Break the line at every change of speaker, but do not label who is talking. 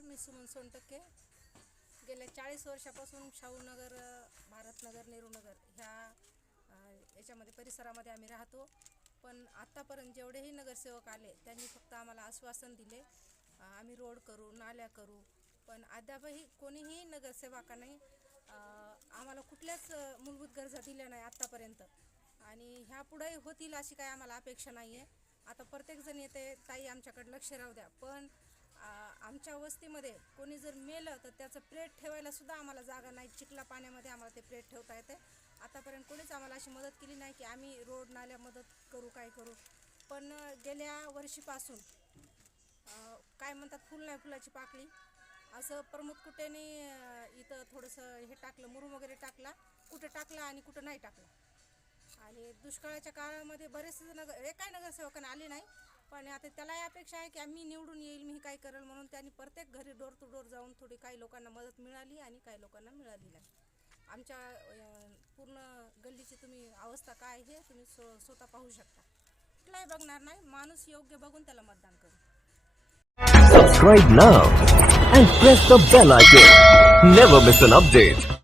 मी सुमन सोनटक्के. गेल्या चाळीस वर्षापासून शाहूनगर भारतनगर नेहरूनगर ह्या याच्यामध्ये परिसरामध्ये आम्ही राहतो. पण आत्तापर्यंत जेवढेही नगरसेवक आले त्यांनी फक्त आम्हाला आश्वासन दिले आम्ही रोड करू नाल्या करू. पण अद्यापही कोणीही नगरसेवकाने आम्हाला कुठल्याच मूलभूत गरजा दिल्या नाही आत्तापर्यंत आणि ह्या पुढे होतील अशी काही आम्हाला अपेक्षा नाही आहे आता प्रत्येकजण येते ताई आमच्याकडे लक्ष राहू द्या. पण आमच्या वस्तीमध्ये कोणी जर मेलं तर त्याचं प्लेट ठेवायला सुद्धा आम्हाला जागा नाही. चिखला पाण्यामध्ये आम्हाला ते प्लेट ठेवता येते. आतापर्यंत कोणीच आम्हाला अशी मदत केली नाही की आम्ही रोड नाल्या मदत करू काय करू. पण गेल्या वर्षीपासून काय म्हणतात फुल नाही फुलाची पाकळी. असं प्रमोद कुटेने इथं थोडंसं हे टाकलं मुरुम वगैरे टाकला. कुठं टाकला आणि कुठं नाही टाकला. आणि दुष्काळाच्या काळामध्ये बरेचसे नगर एकाही नगरसेवकांना आले नाही. पण आता त्यालाही अपेक्षा आहे की आम्ही निवडून येईल मी काही करेल म्हणून त्यांनी प्रत्येक घरी डोर टू डोर जाऊन थोडी काही लोकांना मदत मिळाली आणि काही लोकांना मिळाली नाही. आमच्या पूर्ण गल्लीची तुम्ही अवस्था काय आहे तुम्ही स्व स्वतः पाहू शकता. कुठलाही बघणार नाही माणूस योग्य बघून त्याला मतदान करू.
Subscribe now and press the bell icon never miss an update